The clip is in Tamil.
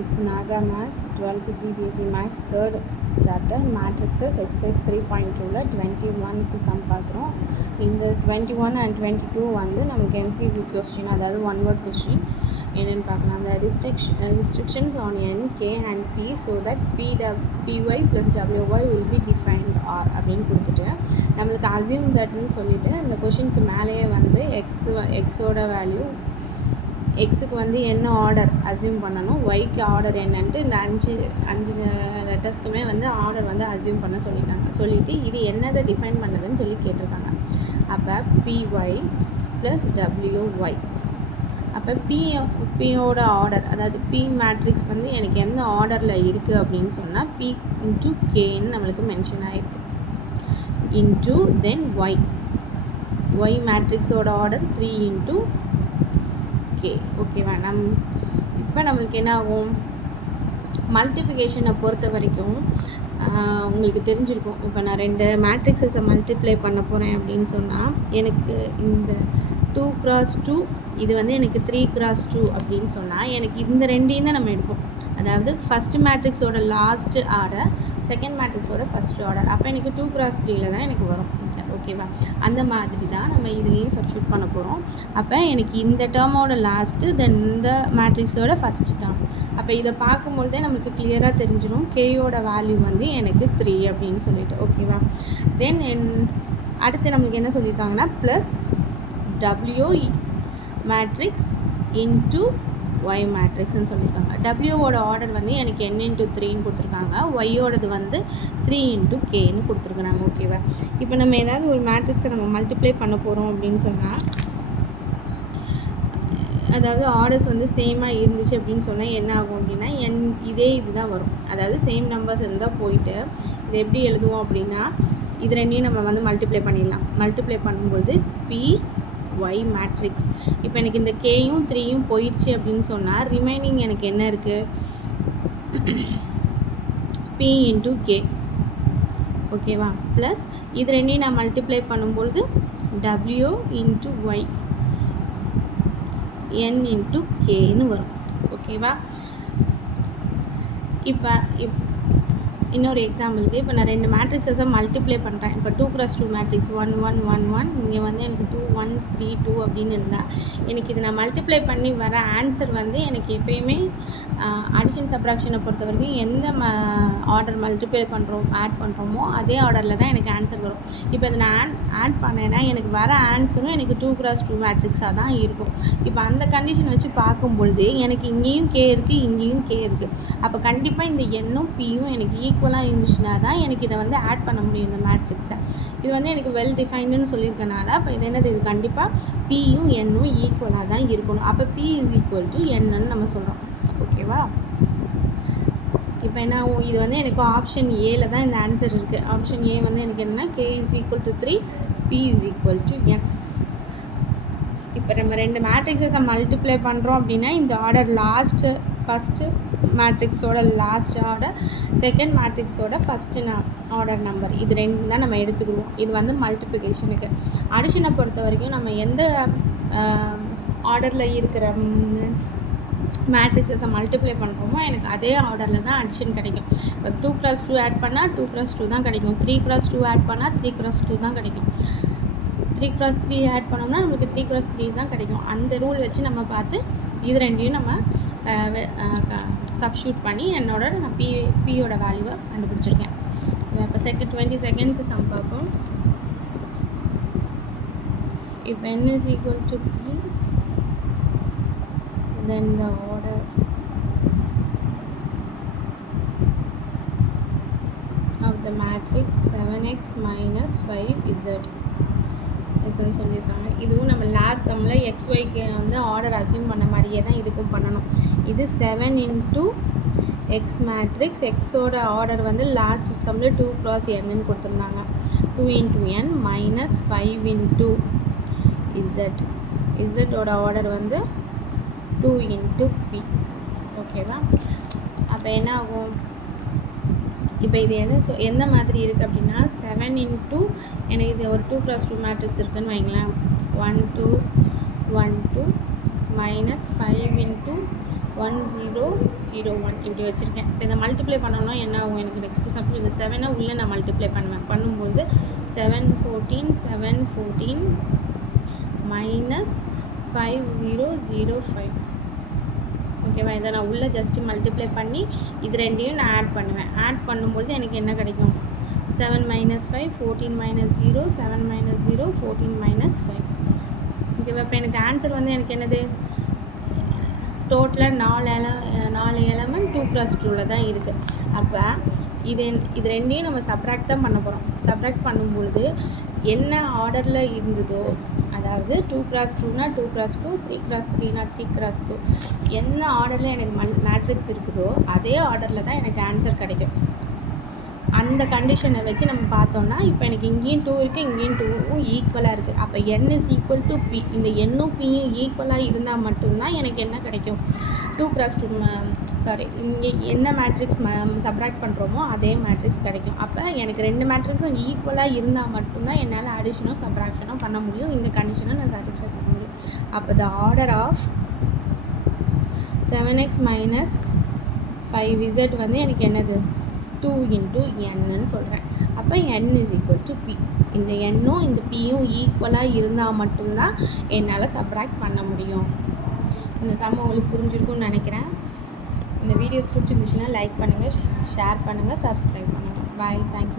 It's Naga Maths 12th CBSE Maths 3rd chapter matrices exercise 3.2ல 21th sum பார்க்குறோம். இந்த 21 and 22 வந்து நமக்கு MCQ question, அதாவது one word question என்னென்னு பார்க்கலாம். The restrictions on n, k and p so that py plus wy will be defined r அப்படின்னு கொடுத்துட்டு நம்மளுக்கு assume thatன்னு சொல்லிட்டு இந்த கொஷினுக்கு மேலேயே வந்து எக்ஸோட வேல்யூ எக்ஸுக்கு வந்து என்ன ஆர்டர் அசியூம் பண்ணணும், ஒய்க்கு ஆர்டர் என்னன்ட்டு இந்த அஞ்சு லெட்டர்ஸ்க்குமே வந்து ஆர்டர் வந்து அசியூம் பண்ண சொல்லிட்டு இது என்னதை டிஃபைன் பண்ணுதுன்னு சொல்லி கேட்டிருக்காங்க. அப்போ பிஒய் ப்ளஸ் டபிள்யூஒய். அப்போ பியோட ஆர்டர், அதாவது பி மேட்ரிக்ஸ் வந்து எனக்கு எந்த ஆர்டரில் இருக்குது அப்படின்னு சொன்னால் பி இன்ட்டு கேன்னு நம்மளுக்கு மென்ஷன் ஆகிருக்கு. இன்ட்டு தென் ஒய் மேட்ரிக்ஸோட ஆர்டர் 3 இன்ட்டு கே. ஓகேவா? இப்போ நம்மளுக்கு என்ன ஆகும், மல்டிப்ளிகேஷனை பொறுத்த வரைக்கும் உங்களுக்கு தெரிஞ்சிருக்கும். இப்போ நான் 2 மேட்ரிக்ஸஸை மல்டிப்ளை பண்ண போகிறேன் அப்படின்னு சொன்னால் எனக்கு இந்த 2x2 இது வந்து எனக்கு 3x2 அப்படின்னு சொன்னால் எனக்கு இந்த ரெண்டையும் தான் நம்ம எடுப்போம். அதாவது ஃபஸ்ட்டு மேட்ரிக்ஸோட லாஸ்ட்டு ஆர்டர், செகண்ட் மேட்ரிக்ஸோட ஃபஸ்ட் ஆர்டர். அப்போ எனக்கு 2x3 தான் எனக்கு வரும். ஓகேவா? அந்த மாதிரி தான் நம்ம இதுலேயும் சப்ஸ்டியூட் பண்ண போகிறோம். அப்போ எனக்கு இந்த டேர்மோட லாஸ்ட்டு, தென் இந்த மேட்ரிக்ஸோட ஃபஸ்ட்டு டேர்ம். அப்போ இதை பார்க்கும்பொழுதே நம்மளுக்கு கிளியராக தெரிஞ்சிடும் கேயோட வேல்யூ வந்து எனக்கு 3 அப்படின்னு சொல்லிட்டு. ஓகேவா? தென் அடுத்து நம்மளுக்கு என்ன சொல்லியிருக்காங்கன்னா plus W matrix into Y மேட்ரிக்ஸ்ன்னு சொல்லியிருக்காங்க. டபிள்யூவோட ஆர்டர் வந்து எனக்கு n இன்ட்டு 3ன்னு கொடுத்துருக்காங்க. ஒய்யோடது வந்து 3 இன்ட்டு கேன்னு கொடுத்துருக்குறாங்க. ஓகேவா? இப்போ நம்ம ஏதாவது ஒரு மேட்ரிக்ஸை நம்ம மல்டிப்ளை பண்ண போகிறோம் அப்படின்னு சொன்னால், அதாவது ஆர்டர்ஸ் வந்து சேமாக இருந்துச்சு அப்படின்னு சொன்னால் என்ன ஆகும் அப்படின்னா இதே இதுதான் வரும். அதாவது சேம் நம்பர்ஸ் இருந்தால் போயிட்டு இதை எப்படி எழுதுவோம் அப்படின்னா இது ரெண்டையும் நம்ம வந்து மல்டிப்ளை பண்ணிடலாம். மல்டிப்ளை பண்ணும்போது பி ஒய் மேட்ரிக்ஸ். இப்போ எனக்கு இந்த கேயும் 3யும் போயிடுச்சு அப்படின்னு சொன்னால் ரிமைனிங் எனக்கு என்ன இருக்குது, பி இன்ட்டு கே. ஓகேவா? ப்ளஸ் இது ரெண்டையும் நான் மல்டிப்ளை பண்ணும்பொழுது W into Y n into கேன்னு வரும். ஓகேவா? இப்போ இன்னொரு எக்ஸாம்பிளுக்கு இப்போ நான் 2 மேட்ரிக்ஸஸை மல்டிப்ளை பண்ணுறேன். இப்போ 2x2 மேட்ரிக்ஸ் 1 1 1 1, இங்கே வந்து எனக்கு 2 1 3 2 அப்படின்னு இருந்தால் எனக்கு இது நான் மல்டிப்ளை பண்ணி வர ஆன்சர் வந்து எனக்கு எப்போயுமே அடிஷன் சப்ராக்ஷனை பொறுத்த வரைக்கும் எந்த ஆர்டர் மல்டிப்ளை ஆட் பண்ணுறோமோ அதே ஆர்டரில் தான் எனக்கு ஆன்சர் வரும். இப்போ இதை நான் ஆட் பண்ணேன்னா எனக்கு வர ஆன்சரும் எனக்கு 2x2 மேட்ரிக்ஸாக தான் இருக்கும். இப்போ அந்த கண்டிஷன் வச்சு பார்க்கும்பொழுது எனக்கு இங்கேயும் கே இருக்குது, இங்கேயும் கே இருக்குது. அப்போ கண்டிப்பாக இந்த எண்ணும் பியும் எனக்கு ஈக்குவலாக இருந்துச்சுன்னா தான் எனக்கு இதை வந்து ஆட் பண்ண முடியும் இந்த மேட்ரிக்ஸை. இது வந்து எனக்கு வெல் டிஃபைன்டுன்னு சொல்லியிருக்கனால அப்போ இது என்னது, இது கண்டிப்பாக பியும் எண்ணும் ஈக்குவலாக தான் இருக்கணும். அப்போ பி இஸ் ஈக்குவல் டு என்னன்னு நம்ம சொல்கிறோம். ஓகேவா? இப்போ என்ன ஆகும், இது வந்து எனக்கு ஆப்ஷன் ஏல தான் இந்த ஆன்சர் இருக்குது. ஆப்ஷன் ஏ வந்து எனக்கு என்னென்னா K is equal to 3, B is equal to N. இப்போ நம்ம 2 மேட்ரிக்ஸஸை மல்டிப்ளை பண்ணுறோம் அப்படின்னா இந்த ஆர்டர் ஃபஸ்ட்டு மேட்ரிக்ஸோட லாஸ்ட் ஆர்டர், செகண்ட் மேட்ரிக்ஸோட ஃபஸ்ட்டு ஆர்டர் நம்பர், இது 2 தான் நம்ம எடுத்துக்கிடுவோம். இது வந்து மல்டிப்ளிகேஷனுக்கு. அடிஷனை பொறுத்த வரைக்கும் நம்ம எந்த ஆர்டரில் இருக்கிற மேட்ரிக்ஸஸை மல்டிப்ளை பண்ணுறோமோ எனக்கு அதே ஆர்டரில் தான் அடிஷன் கிடைக்கும். இப்போ 2x2 ஆட் பண்ணால் 2x2 தான் கிடைக்கும். 3x2 ஆட் பண்ணால் 3x2 தான் கிடைக்கும். 3x3 ஆட் பண்ணோம்னா நமக்கு 3x3 தான் கிடைக்கும். அந்த ரூல் வச்சு நம்ம பார்த்து இது ரெண்டையும் நம்ம சப்ஸ்டியூட் பண்ணி என்னோட நான் பியோட வேல்யூவை கண்டுபிடிச்சிருக்கேன். இப்போ 22nd சம் பார்ப்போம். If n is equal to p, then the order of the matrix 7x minus 5z சொல்லியிருக்காங்க. இதுவும் நம்ம லாஸ்ட் சம்மில் XYக்கு வந்து ஆர்டர் அசியூம் பண்ண மாதிரியே தான் இதுக்கும் பண்ணணும். இது 7 இன்ட்டு எக்ஸ் மேட்ரிக்ஸ், எக்ஸோட ஆர்டர் வந்து லாஸ்ட் சம்மில் 2x n கொடுத்துருந்தாங்க. 2 into n minus 5 into Z. இசட்டோட ஆர்டர் வந்து 2 இன்ட்டு பி. ஓகேவா? அப்போ என்ன ஆகும், இப்போ இது எந்த மாதிரி இருக்குது அப்படின்னா 7 இன்ட்டு எனக்கு இது ஒரு 2x2 மேட்ரிக்ஸ் இருக்குதுன்னு வைங்களேன். 1 2 1 2 மைனஸ் 5 இன்ட்டு 1001 இப்படி வச்சுருக்கேன். இப்போ இதை மல்டிப்ளை பண்ணோம்னா என்ன ஆகும்? எனக்கு நெக்ஸ்ட்டு சப்போஸ் இந்த 7 உள்ளே நான் மல்டிப்ளை பண்ணும்போது 714 மைனஸ் 5005. ஓகேவா? இதை நான் உள்ளே ஜஸ்ட்டு மல்டிப்ளை பண்ணி இது ரெண்டையும் நான் ஆட் பண்ணுவேன். ஆட் பண்ணும்போது எனக்கு என்ன கிடைக்கும்? 7 minus 5 14 minus 0 7 minus 0 14 minus 5. ஓகேவா? இப்போ எனக்கு ஆன்சர் வந்து எனக்கு என்னது? டோட்டலாக 4 எலமெண்ட் 2x2 தான் இருக்குது. அப்போ இது ரெண்டையும் நம்ம சப்ராக்ட் தான் பண்ண போகிறோம். சப்ராக்ட் பண்ணும்பொழுது என்ன ஆர்டரில் இருந்ததோ, அதாவது 2x2னா 2x2, 3x3னா 3x2, என்ன ஆர்டரில் எனக்கு மேட்ரிக்ஸ் இருக்குதோ அதே ஆர்டரில் தான் எனக்கு ஆன்சர் கிடைக்கும். அந்த கண்டிஷனை வச்சு நம்ம பார்த்தோம்னா இப்போ எனக்கு இங்கேயும் 2 இருக்குது, இங்கேயும் 2வும் ஈக்குவலாக இருக்குது. அப்போ n is equal to p. இந்த n-ம் p-யும் ஈக்குவலாக இருந்தால் மட்டும்தான் எனக்கு என்ன கிடைக்கும்? 2x2 இங்கே என்ன மேட்ரிக்ஸ் சப்ராக்ட் பண்ணுறோமோ அதே மேட்ரிக்ஸ் கிடைக்கும். அப்போ எனக்கு 2 மேட்ரிக்ஸும் ஈக்குவலாக இருந்தால் மட்டும்தான் என்னால் அடிஷனோ சப்ராக்ஷனோ பண்ண முடியும். இந்த கண்டிஷனை நான் சாட்டிஸ்ஃபை பண்ண முடியும். அப்போ the order of 7x minus 5z வந்து எனக்கு என்னது? 2 into n சொல்கிறேன். அப்போ n is equal to p. இந்த n-ம் இந்த p-யும் ஈக்குவலாக இருந்தால் மட்டும்தான் என்னால் சப்ராக்ட் பண்ண முடியும். இந்த சம் உங்களுக்கு புரிஞ்சிருக்கும்னு நினைக்கிறேன். இந்த வீடியோஸ் பிடிச்சிருந்துச்சுன்னா லைக் பண்ணுங்கள், ஷேர் பண்ணுங்கள், சப்ஸ்கிரைப் பண்ணுங்கள். பாய், தேங்க்யூ.